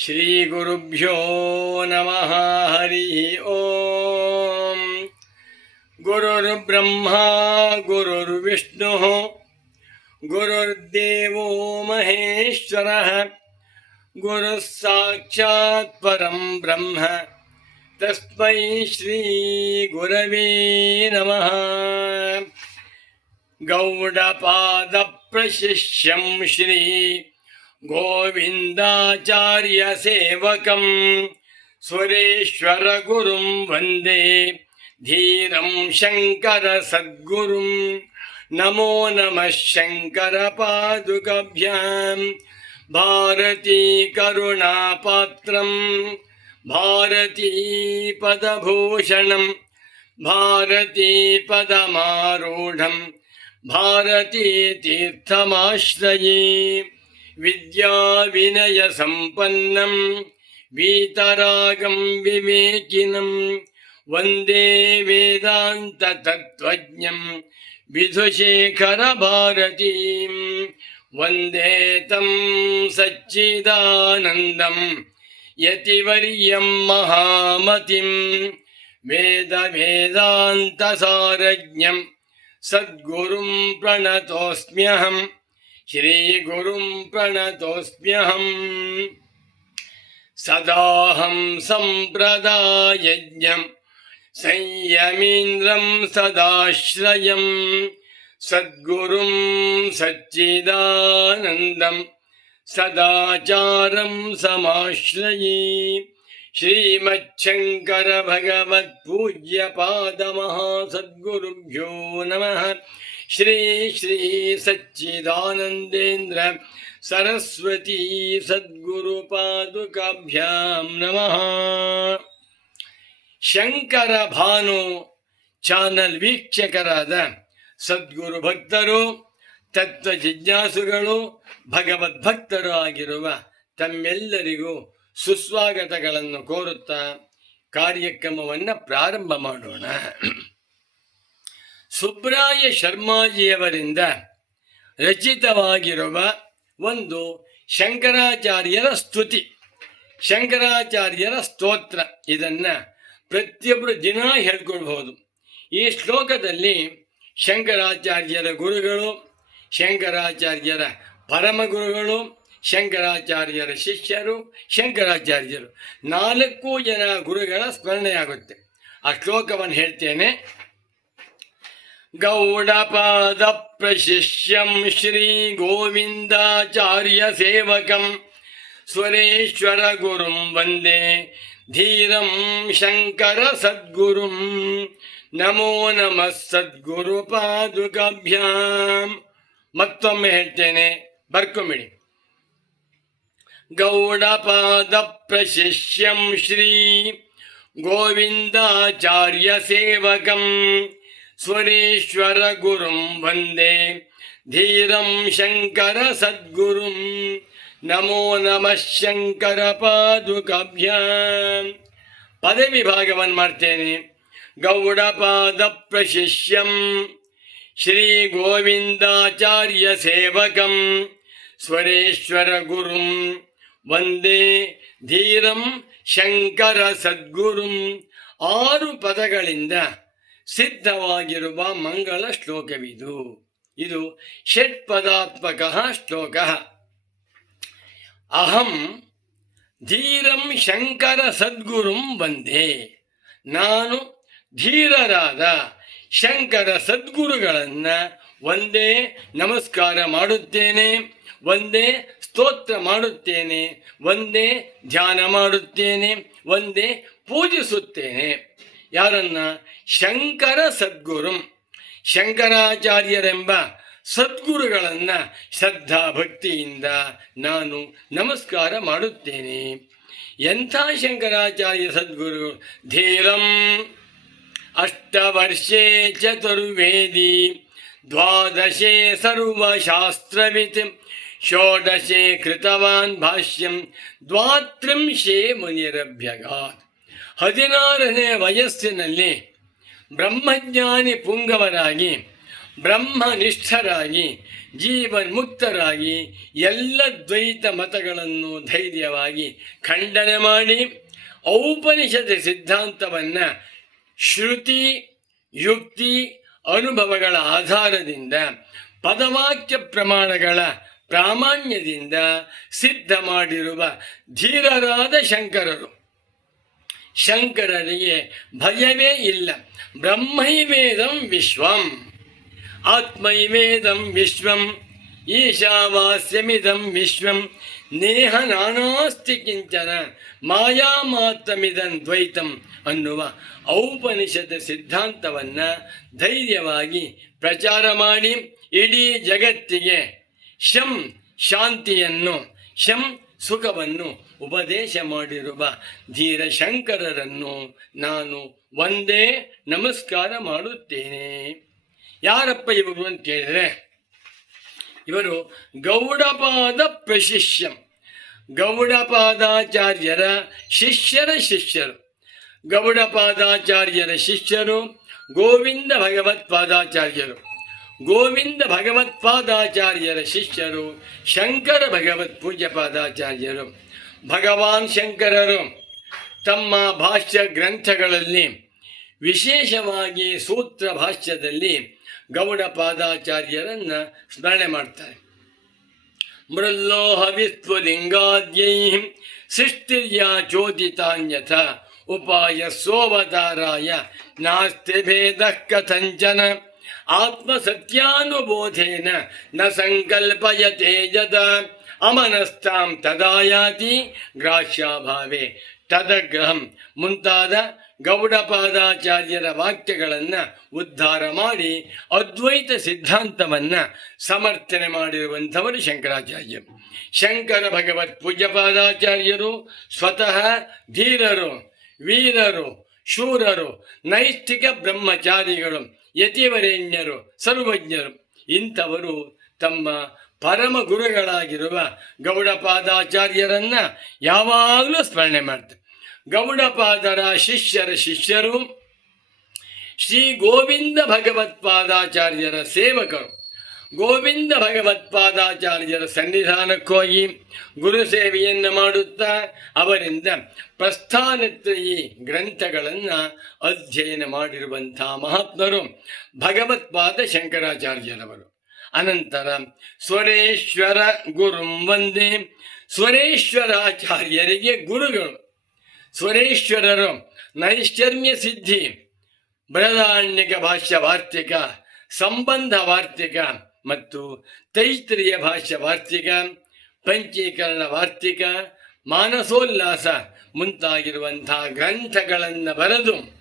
ಶ್ರೀಗುರುಭ್ಯೋ ನಮಃ. ಹರಿ ಓಂ. ಗುರುರ್ಬ್ರಹ್ಮ ಗುರುರ್ವಿಷ್ಣು ಗುರುರ್ದೇವೋ ಮಹೇಶ್ವರಃ ಗುರುಃ ಸಾಕ್ಷಾತ್ ಪರಂ ಬ್ರಹ್ಮ ತಸ್ಮೈ ಶ್ರೀ ಗುರವೇ ನಮಃ. ಗೌಡಪಾದ ಪ್ರಶಿಷ್ಯಂ ಶ್ರೀ ಗೋವಿಂದಾಚಾರ್ಯ ಸೇವಕಂ ಸುರೇಶ್ವರ ಗುರುಂ ವಂದೇ ಧೀರಂ ಶಂಕರ ಸದ್ಗುರುಂ. ನಮೋ ನಮಃ ಶಂಕರ ಪಾದುಕಾಭ್ಯಾಂ. ಭಾರತೀ ಕರುಣಾಪಾತ್ರಂ ಭಾರತೀ ಪದಭೂಷಣಂ ಭಾರತೀ ಪದಮಾರೂಢಂ ಭಾರತೀ ತೀರ್ಥಮಾಶ್ರಯೇ. ವಿದ್ಯಾ ವಿನಯ ಸಂಪನ್ನಂ ವೀತರಾಗಂ ವಿವೇಕಿನಂ ವಂದೇ ವೇದಾಂತ ತತ್ವಜ್ಞಂ ವಿಧುಶೇಖರ ಭಾರತೀಂ. ವಂದೇ ತಂ ಸಚ್ಚಿದಾನಂದಂ ಯತಿವರ್ಯಂ ಮಹಾಮತಿಂ. ವೇದ ವೇದಾಂತ ಸಾರಜ್ಞಂ ಸದ್ಗುರುಂ ಪ್ರಣತೋಸ್ಮ್ಯಹಂ. ಶ್ರೀಗುರುಂ ಪ್ರಣತೋಸ್ಮ್ಯಹಂ. ಸದಾಹಂ ಸಂಪ್ರದಾಯಜ್ಞಂ ಸಂಯಮೀಂದ್ರಂ ಸದಾಶ್ರಯಂ ಸದ್ಗುರುಂ ಸಚ್ಚಿದಾನಂದಂ ಸದಾಚಾರಂ ಸಮಾಶ್ರಯೇ. ಶ್ರೀಮಚ್ಛಂಕರ ಭಗವತ್ ಪೂಜ್ಯ ಪಾದ ಮಹಾಸದ್ಗುರುಭ್ಯೋ ನಮಃ. ಶ್ರೀ ಶ್ರೀ ಸಚ್ಚಿದಾನಂದೇಂದ್ರ ಸರಸ್ವತೀ ಸದ್ಗುರು ಪಾದುಕಾಭ್ಯಾಂ ನಮಃ. ಶಂಕರ ಭಾನು ಚಾನಲ್ ವೀಕ್ಷಕರಾದ ಸದ್ಗುರು ಭಕ್ತರು, ತತ್ವ ಜಿಜ್ಞಾಸುಗಳು, ಭಗವದ್ಭಕ್ತರು ಆಗಿರುವ ತಮ್ಮೆಲ್ಲರಿಗೂ ಸುಸ್ವಾಗತಗಳನ್ನು ಕೋರುತ್ತಾ ಕಾರ್ಯಕ್ರಮವನ್ನು ಪ್ರಾರಂಭ ಮಾಡೋಣ. ಸುಬ್ರಾಯ ಶರ್ಮಾಜಿಯವರಿಂದ ರಚಿತವಾಗಿರುವ ಒಂದು ಶಂಕರಾಚಾರ್ಯರ ಸ್ತುತಿ, ಶಂಕರಾಚಾರ್ಯರ ಸ್ತೋತ್ರ. ಇದನ್ನು ಪ್ರತಿಯೊಬ್ಬರು ದಿನ ಹೇಳ್ಕೊಳ್ಬಹುದು. ಈ ಶ್ಲೋಕದಲ್ಲಿ ಶಂಕರಾಚಾರ್ಯರ ಗುರುಗಳು, ಶಂಕರಾಚಾರ್ಯರ ಪರಮಗುರುಗಳು, ಶಂಕರಾಚಾರ್ಯರ ಶಿಷ್ಯರು, ಶಂಕರಾಚಾರ್ಯರು 4 ಜನ ಗುರುಗಳ ಸ್ಮರಣೆಯಾಗುತ್ತೆ. ಆ ಶ್ಲೋಕವನ್ನು ಹೇಳ್ತೇನೆ. ಗೌಡಪಾದ ಪ್ರಶಿಷ್ಯಂ ಶ್ರೀ ಗೋವಿಂದಾಚಾರ್ಯ ಸೇವಕಂ ಸುರೇಶ್ವರ ಗುರುಂ ವಂದೇ ಧೀರಂ ಶಂಕರ ಸದ್ಗುರುಂ. ನಮೋ ನಮಃ ಸದ್ಗುರು ಪಾದುಕಾಭ್ಯಾಂ. ಮತ್ತೊಮ್ಮೆ ಹೇಳ್ತೇನೆ, ಬರ್ಕೊಂಬಿಡಿ. ಗೌಡಪಾದ ಪ್ರಶಿಷ್ಯಂ ಶ್ರೀ ಗೋವಿಂದಾಚಾರ್ಯ ಸೇವಕಂ ಸುರೇಶ್ವರ ಗುರುಂ ವಂದೇ ಧೀರಂ ಶಂಕರ ಸದ್ಗುರುಂ. ನಮೋ ನಮಃ ಶಂಕರ ಪಾದುಕಾಭ್ಯಾಂ. ಪದವಿ ಭಾಗವನ್ನು ಮಾಡ್ತೇನೆ. ಗೌಡಪಾದ ಪ್ರಶಿಷ್ಯಂ ಶ್ರೀ ಗೋವಿಂದಾಚಾರ್ಯ ಸೇವಕಂ ಸ್ವರೇಶ್ವರ ಗುರುಂ ವಂದೇ ಧೀರಂ ಶಂಕರ ಸದ್ಗುರುಂ. 6 ಪದಗಳಿಂದ ಸಿದ್ಧವಾಗಿರುವ ಮಂಗಳ ಶ್ಲೋಕವಿದು. ಇದು ಷಟ್ಪದಾತ್ಮಕ ಶ್ಲೋಕ. ಅಹಂ ಧೀರಂ ಶಂಕರ ಸದ್ಗುರುಂ ವಂದೇ. ನಾನು ಧೀರರಾದ ಶಂಕರ ಸದ್ಗುರುಗಳನ್ನು ಒಂದೇ ನಮಸ್ಕಾರ ಮಾಡುತ್ತೇನೆ, ಒಂದೇ ಸ್ತೋತ್ರ ಮಾಡುತ್ತೇನೆ, ಒಂದೇ ಧ್ಯಾನ ಮಾಡುತ್ತೇನೆ, ಒಂದೇ ಪೂಜಿಸುತ್ತೇನೆ. ಯಾರನ್ನ? ಶಂಕರ ಸದ್ಗುರುಂ. ಶಂಕರಾಚಾರ್ಯರೆಂಬ ಸದ್ಗುರುಗಳನ್ನು ಶ್ರದ್ಧಾ ಭಕ್ತಿಯಿಂದ ನಾನು ನಮಸ್ಕಾರ ಮಾಡುತ್ತೇನೆ. ಎಂಥ ಶಂಕರಾಚಾರ್ಯ ಸದ್ಗುರು? ಧೀರಂ ಅಷ್ಟವರ್ಷೇ ಚತುರ್ವೇದಿ ದ್ವಾದಶೇ ಸರ್ವಶಾಸ್ತ್ರವಿತ್ ಷೋಡಶೇ ಕೃತವಾನ್ ಭಾಷ್ಯಂ ದ್ವಾತ್ರಿಂಶೇ ಮುನಿರಭ್ಯಗಾತ್. 16ನೇ ವಯಸ್ಸಿನಲ್ಲಿ ಬ್ರಹ್ಮಜ್ಞಾನಿ ಪುಂಗವರಾಗಿ ಬ್ರಹ್ಮನಿಷ್ಠರಾಗಿ ಜೀವನ್ಮುಕ್ತರಾಗಿ ಎಲ್ಲ ದ್ವೈತ ಮತಗಳನ್ನು ಧೈರ್ಯವಾಗಿ ಖಂಡನೆ ಮಾಡಿ ಔಪನಿಷತ್ ಸಿದ್ಧಾಂತವನ್ನು ಶ್ರುತಿ ಯುಕ್ತಿ ಅನುಭವಗಳ ಆಧಾರದಿಂದ ಪದವಾಕ್ಯ ಪ್ರಮಾಣಗಳ ಪ್ರಾಮಾಣ್ಯದಿಂದ ಸಿದ್ಧ ಮಾಡಿರುವ ಧೀರರಾದ ಶಂಕರರು. ಶಂಕರರಿಗೆ ಭಯವೇ ಇಲ್ಲ. ಬ್ರಹ್ಮೈವೇದಂ ವಿಶ್ವಂ ಆತ್ಮೈವೇದಂ ವಿಶ್ವಂ ಈಶಾವಾಸ್ಯಮಿದಂ ವಿಶ್ವಂ ನೇಹ ನಾನಾಸ್ತಿ ಕಿಂಚನ ಮಾಯಾಮಾತ್ರಮಿದಂ ದ್ವೈತಂ ಅನ್ನುವ ಔಪನಿಷತ್ ಸಿದ್ಧಾಂತವನ್ನು ಧೈರ್ಯವಾಗಿ ಪ್ರಚಾರ ಮಾಡಿ ಇಡೀ ಜಗತ್ತಿಗೆ ಶಂ ಶಾಂತಿಯನ್ನು, ಶಂ ಸುಖವನ್ನು ಉಪದೇಶ ಮಾಡಿರುವ ಧೀರ ಶಂಕರರನ್ನು ನಾನು ಒಂದೇ ನಮಸ್ಕಾರ ಮಾಡುತ್ತೇನೆ. ಯಾರಪ್ಪ ಇವರು ಅಂತ ಕೇಳಿದರೆ, ಇವರು ಗೌಡಪಾದ ಪ್ರಶಿಷ್ಯಂ, ಗೌಡಪಾದಾಚಾರ್ಯರ ಶಿಷ್ಯರ ಶಿಷ್ಯರು. ಗೌಡಪಾದಾಚಾರ್ಯರ ಶಿಷ್ಯರು ಗೋವಿಂದ ಭಗವತ್ಪಾದಾಚಾರ್ಯರು. ಗೋವಿಂದ ಭಗವತ್ಪಾದಾಚಾರ್ಯರ ಶಿಷ್ಯರು ಶಂಕರ ಭಗವತ್ ಪೂಜ್ಯಪಾದಾಚಾರ್ಯರು. ಭಗವಾನ್ ಶಂಕರರು ತಮ್ಮ ಭಾಷ್ಯ ಗ್ರಂಥಗಳಲ್ಲಿ, ವಿಶೇಷವಾಗಿ ಸೂತ್ರ ಭಾಷ್ಯದಲ್ಲಿ ಗೌಡಪಾದಾಚಾರ್ಯರನ್ನು ಸ್ಮರಣೆ ಮಾಡ್ತಾರೆ. ಮೃಲ್ಲೋಹ ವಿಸ್ಫುಲಿಂಗಾದ್ಯೈ ಸೃಷ್ಟಿರ್ಯಾ ಚೋದಿತಾನ್ಯಥ ಉಪಾಯ ಸೋವತಾರಾಯ ನಾಸ್ತಿ ಭೇದ ಕಥಂಚನ ಆತ್ಮಸತ್ಯಾನುಬೋಧೇನ ನ ಸಂಕಲ್ಪಯತೆ ಯದ ಅಮನಸ್ತಾಂ ತದಾಯಾತಿ ಗ್ರಾಹ್ಯಾಭಾವೆ ತದಗ್ರಹಂ ಮುಂತಾದ ಗೌಡಪಾದಾಚಾರ್ಯರ ವಾಕ್ಯಗಳನ್ನು ಉದ್ಧಾರ ಮಾಡಿ ಅದ್ವೈತ ಸಿದ್ಧಾಂತವನ್ನು ಸಮರ್ಥನೆ ಮಾಡಿರುವಂಥವರು ಶಂಕರಾಚಾರ್ಯರು. ಶಂಕರ ಭಗವತ್ ಪೂಜ್ಯಪಾದಾಚಾರ್ಯರು ಸ್ವತಃ ಧೀರರು, ವೀರರು, ಶೂರರು, ನೈಷ್ಠಿಕ ಬ್ರಹ್ಮಚಾರಿಗಳು, ಯತಿವರೇಣ್ಯರು, ಸರ್ವಜ್ಞರು. ಇಂಥವರು ತಮ್ಮ ಪರಮ ಗುರುಗಳಾಗಿರುವ ಗೌಡಪಾದಾಚಾರ್ಯರನ್ನು ಯಾವಾಗಲೂ ಸ್ಮರಣೆ ಮಾಡ್ತಾರೆ. ಗೌಡಪಾದರ ಶಿಷ್ಯರ ಶಿಷ್ಯರು ಶ್ರೀ ಗೋವಿಂದ ಭಗವತ್ಪಾದಾಚಾರ್ಯರ ಸೇವಕರು. ಗೋವಿಂದ ಭಗವತ್ಪಾದಾಚಾರ್ಯರ ಸನ್ನಿಧಾನಕ್ಕೋಗಿ ಗುರು ಸೇವೆಯನ್ನು ಮಾಡುತ್ತಾ ಅವರಿಂದ ಪ್ರಸ್ಥಾನತ್ರಯಿ ಗ್ರಂಥಗಳನ್ನು ಅಧ್ಯಯನ ಮಾಡಿರುವಂಥ ಮಹಾತ್ಮರು ಭಗವತ್ಪಾದ ಶಂಕರಾಚಾರ್ಯರವರು. ಅನಂತರ ಸ್ವರೇಶ್ವರ ಗುರುಂ ವಂದೇ, ಸ್ವರೇಶ್ವರಾಚಾರ್ಯರಿಗೆ ಗುರುಗಳು. ಸ್ವರೇಶ್ವರರು ನೈಷ್ಕರ್ಮ್ಯ ಸಿದ್ಧಿ, ಬೃಹದಾರಣ್ಯಕ ಭಾಷ್ಯ ವಾರ್ತಿಕ, ಸಂಬಂಧ ವಾರ್ತಿಕ ಮತ್ತು ತೈತ್ರಿಯ ಭಾಷ್ಯ ವಾರ್ತಿಕ, ಪಂಚೀಕರಣ ವಾರ್ತಿಕ, ಮಾನಸೋಲ್ಲಾಸ ಮುಂತಾಗಿರುವಂಥ ಗ್ರಂಥಗಳನ್ನು ಬರೆದು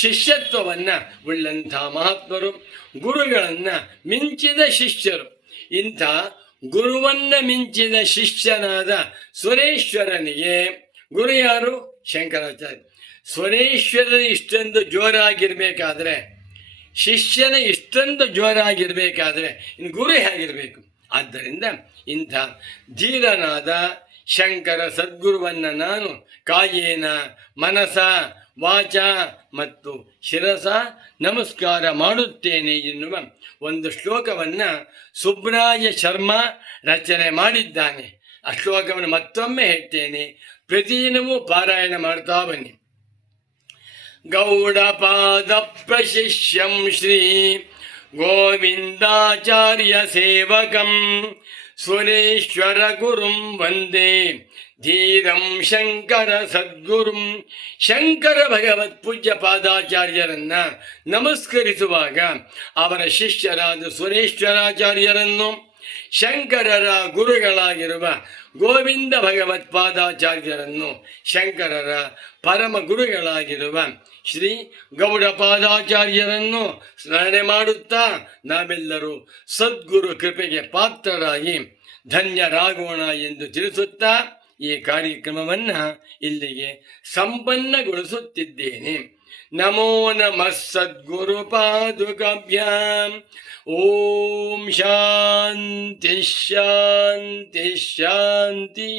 ಶಿಷ್ಯತ್ವವನ್ನು ಉಳ್ಳಂಥ ಮಹಾತ್ಮರು, ಗುರುಗಳನ್ನು ಮಿಂಚಿದ ಶಿಷ್ಯರು. ಇಂಥ ಗುರುವನ್ನು ಮಿಂಚಿದ ಶಿಷ್ಯನಾದ ಸುರೇಶ್ವರನಿಗೆ ಗುರು ಯಾರು? ಶಂಕರಾಚಾರ್ಯ. ಸ್ವರೇಶ್ವರ ಇಷ್ಟೊಂದು ಜೋರಾಗಿರಬೇಕಾದ್ರೆ, ಶಿಷ್ಯನ ಇಷ್ಟೊಂದು ಜೋರಾಗಿರಬೇಕಾದ್ರೆ ಇನ್ನು ಗುರು ಹೇಗಿರಬೇಕು? ಆದ್ದರಿಂದ ಇಂಥ ಧೀರನಾದ ಶಂಕರ ಸದ್ಗುರುವನ್ನು ನಾನು ಕಾಯೇನ ಮನಸ ವಾಚ ಮತ್ತು ಶಿರಸ ನಮಸ್ಕಾರ ಮಾಡುತ್ತೇನೆ ಎನ್ನುವ ಒಂದು ಶ್ಲೋಕವನ್ನು ಸುಬ್ರಾಯ ಶರ್ಮ ರಚನೆ ಮಾಡಿದ್ದಾನೆ. ಆ ಶ್ಲೋಕವನ್ನು ಮತ್ತೊಮ್ಮೆ ಹೇಳ್ತೇನೆ, ಪ್ರತಿದಿನವೂ ಪಾರಾಯಣ ಮಾಡ್ತಾ ಬನ್ನಿ. ಗೌಡಪಾದ ಪ್ರಶಿಷ್ಯಂ ಶ್ರೀ ಗೋವಿಂದಾಚಾರ್ಯ ಸೇವಕಂ ಸುರೇಶ್ವರ ಗುರುಂ ವಂದೇ ಧೀರಂ ಶಂಕರ ಸದ್ಗುರುಂ. ಶಂಕರ ಭಗವತ್ ಪೂಜ್ಯ ಪಾದಾಚಾರ್ಯರನ್ನ ನಮಸ್ಕರಿಸುವಾಗ ಅವರ ಶಿಷ್ಯರಾದ ಸುರೇಶ್ವರಾಚಾರ್ಯರನ್ನು, ಶಂಕರರ ಗುರುಗಳಾಗಿರುವ ಗೋವಿಂದ ಭಗವತ್ಪಾದಾಚಾರ್ಯರನ್ನು, ಶಂಕರರ ಪರಮ ಗುರುಗಳಾಗಿರುವ ಶ್ರೀ ಗೌಡಪಾದಾಚಾರ್ಯರನ್ನು ಸ್ಮರಣೆ ಮಾಡುತ್ತಾ ನಾವೆಲ್ಲರೂ ಸದ್ಗುರು ಕೃಪೆಗೆ ಪಾತ್ರರಾಗಿ ಧನ್ಯರಾಗೋಣ ಎಂದು ತಿಳಿಸುತ್ತಾ ಈ ಕಾರ್ಯಕ್ರಮವನ್ನು ಇಲ್ಲಿಗೆ ಸಂಪನ್ನಗೊಳಿಸುತ್ತಿದ್ದೇನೆ. ನಮೋ ನಮಃ ಸದ್ಗುರು ಪಾದುಕಾಭ್ಯಾಂ. ಓಂ ಶಾಂತಿ ಶಾಂತಿ ಶಾಂತಿ.